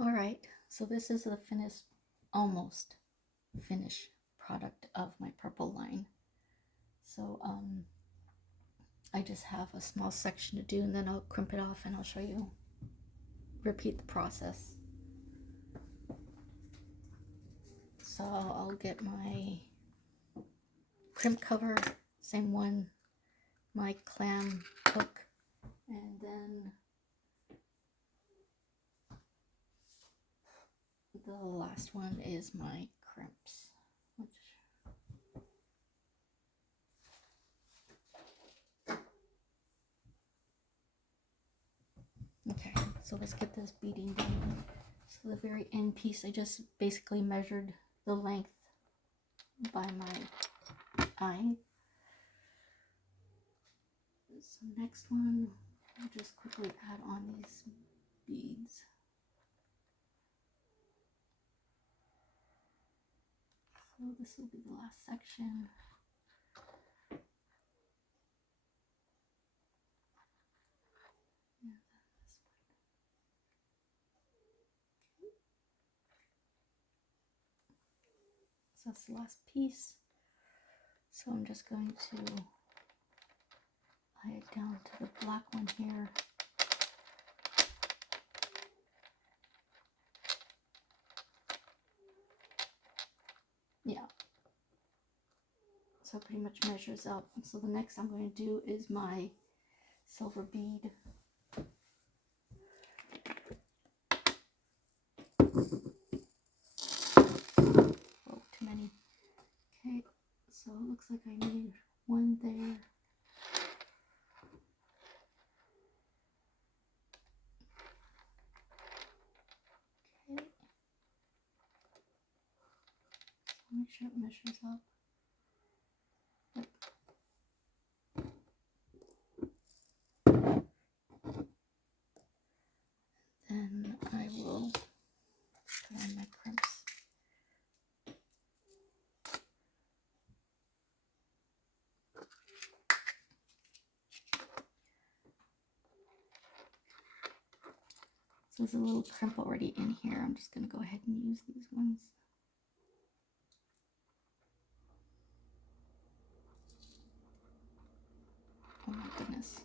All right, so this is the finished, almost finished product of my purple line. So I just have a small section to do, and then I'll crimp it off and I'll show you, repeat the process. So I'll get my crimp cover, same one, my clam hook, and then the last one is my crimps, which okay, so let's get this beading done. So the very end piece, I just basically measured the length by my eye. So next one, I'll just quickly add on these beads. So this will be the last section. So that's the last piece. So I'm just going to lay it down to the black one here. Yeah. So it pretty much measures up. So the next I'm going to do is my silver bead. Oh, too many. Okay, so it looks like I need one there. Okay. Make sure it measures up. Then I will put on my crimps. So there's a little crimp already in here. I'm just going to go ahead and use these ones. Oh my goodness.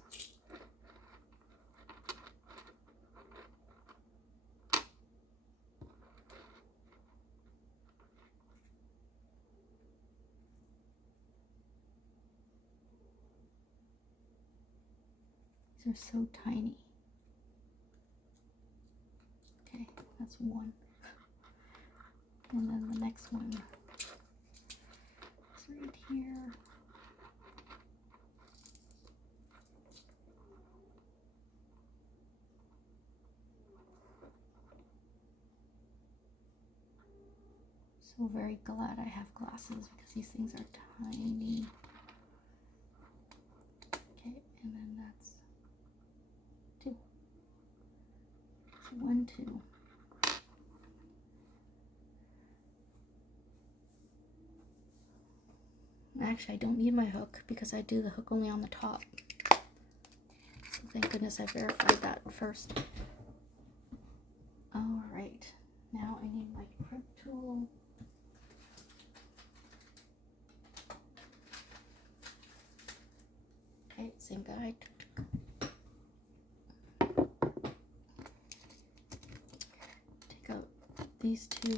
These are so tiny. Okay, that's one. And then the next one is right here. So very glad I have glasses because these things are tiny. Okay, and then that's two. So 1, 2. Actually, I don't need my hook because I do the hook only on the top. So thank goodness I verified that first. Alright, now I need my crimp tool. Okay, same guy. Take out these two.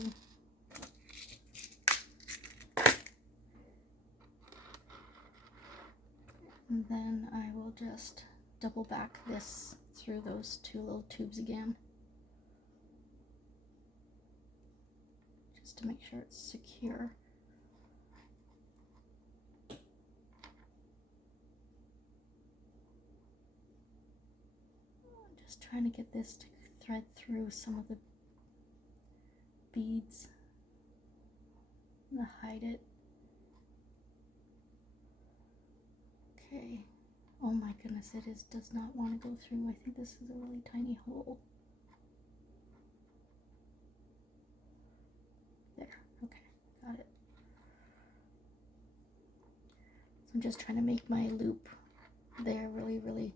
And then I will just double back this through those two little tubes again, just to make sure it's secure. I'm just trying to get this to thread through some of the beads and hide it. Okay. Oh my goodness, does not want to go through. I think this is a really tiny hole. There. Okay, got it. So I'm just trying to make my loop there really, really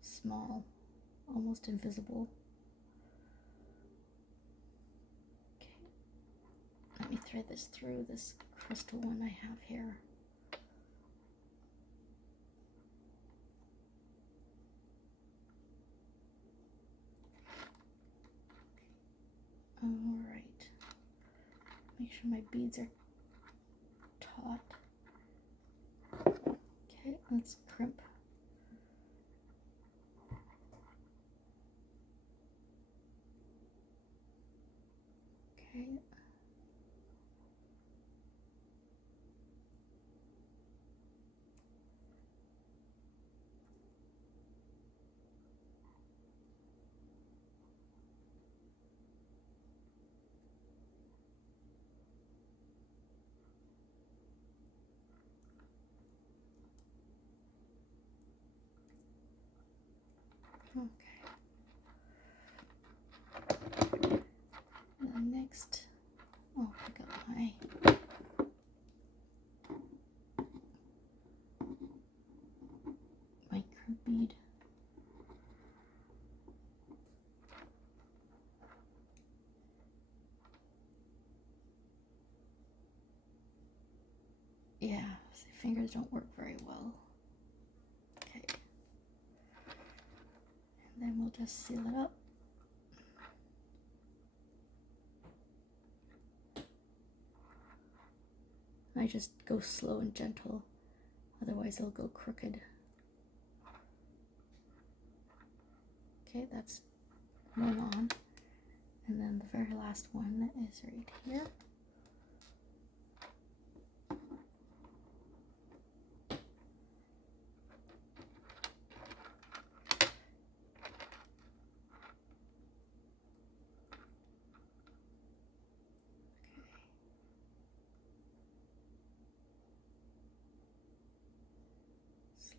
small, almost invisible. thread this through this crystal one I have here. All right. Make sure my beads are taut. Okay, let's crimp. Okay. Okay. And then next, I'll pick up my micro bead. Yeah, so fingers don't work very well. Okay. And then we'll just seal it up. I just go slow and gentle, otherwise it'll go crooked. Okay, that's one on. And then the very last one is right here.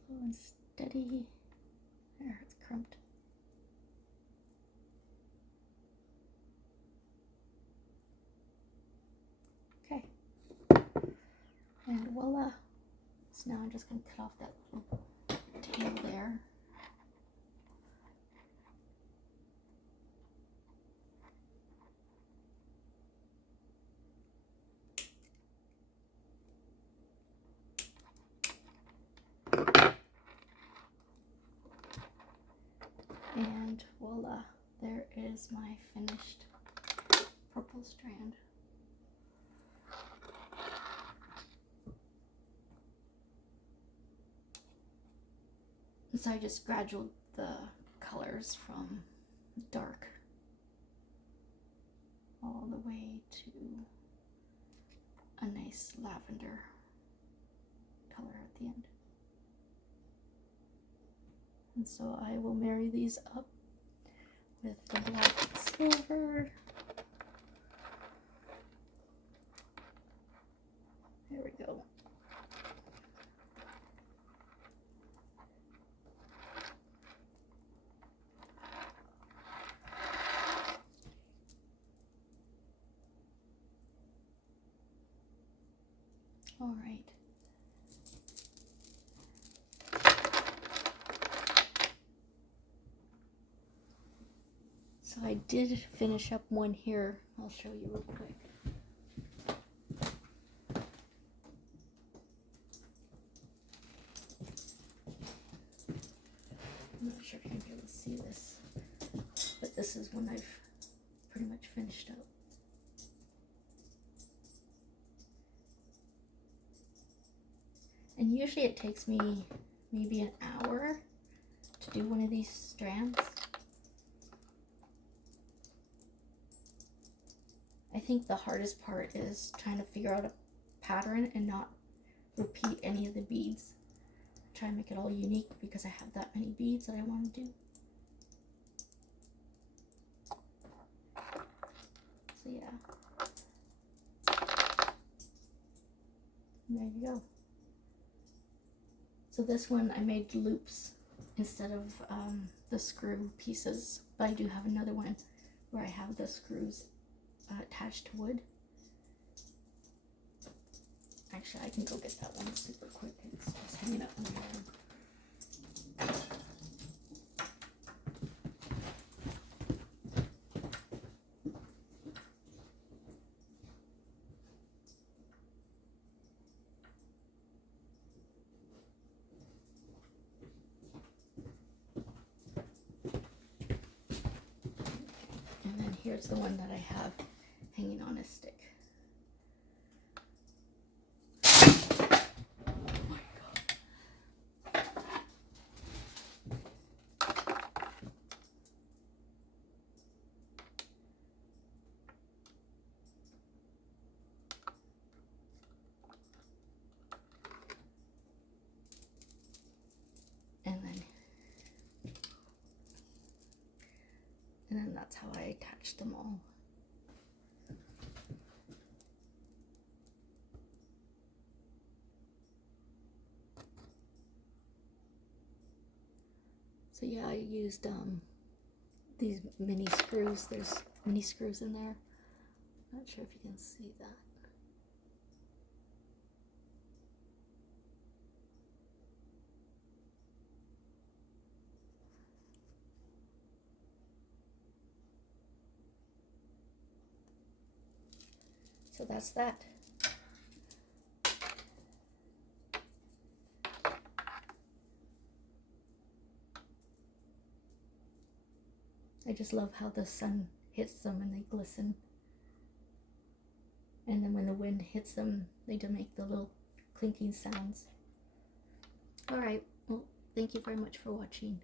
Slow and steady. There, it's crimped. Okay. And voila. So now I'm just going to cut off that little tail there. And voila, there is my finished purple strand. So I just graduated the colors from dark all the way to a nice lavender color at the end. And so I will marry these up with the black and silver. There we go. All right. So I did finish up one here. I'll show you real quick. I'm not sure if you'll be able to see this, but this is one I've pretty much finished up. And usually it takes me maybe an hour to do one of these strands. I think the hardest part is trying to figure out a pattern and not repeat any of the beads. Try and make it all unique because I have that many beads that I want to do. So yeah. And there you go. So this one I made loops instead of the screw pieces, but I do have another one where I have the screws attached to wood. Actually, I can go get that one super quick. It's just hanging up on my arm. here's the one that I have hanging on a stick. Oh my God. And then that's how I attach them all. So yeah, I used these mini screws. There's mini screws in there. Not sure if you can see that. So that's that. I just love how the sun hits them and they glisten. And then when the wind hits them, they do make the little clinking sounds. Alright, well, thank you very much for watching.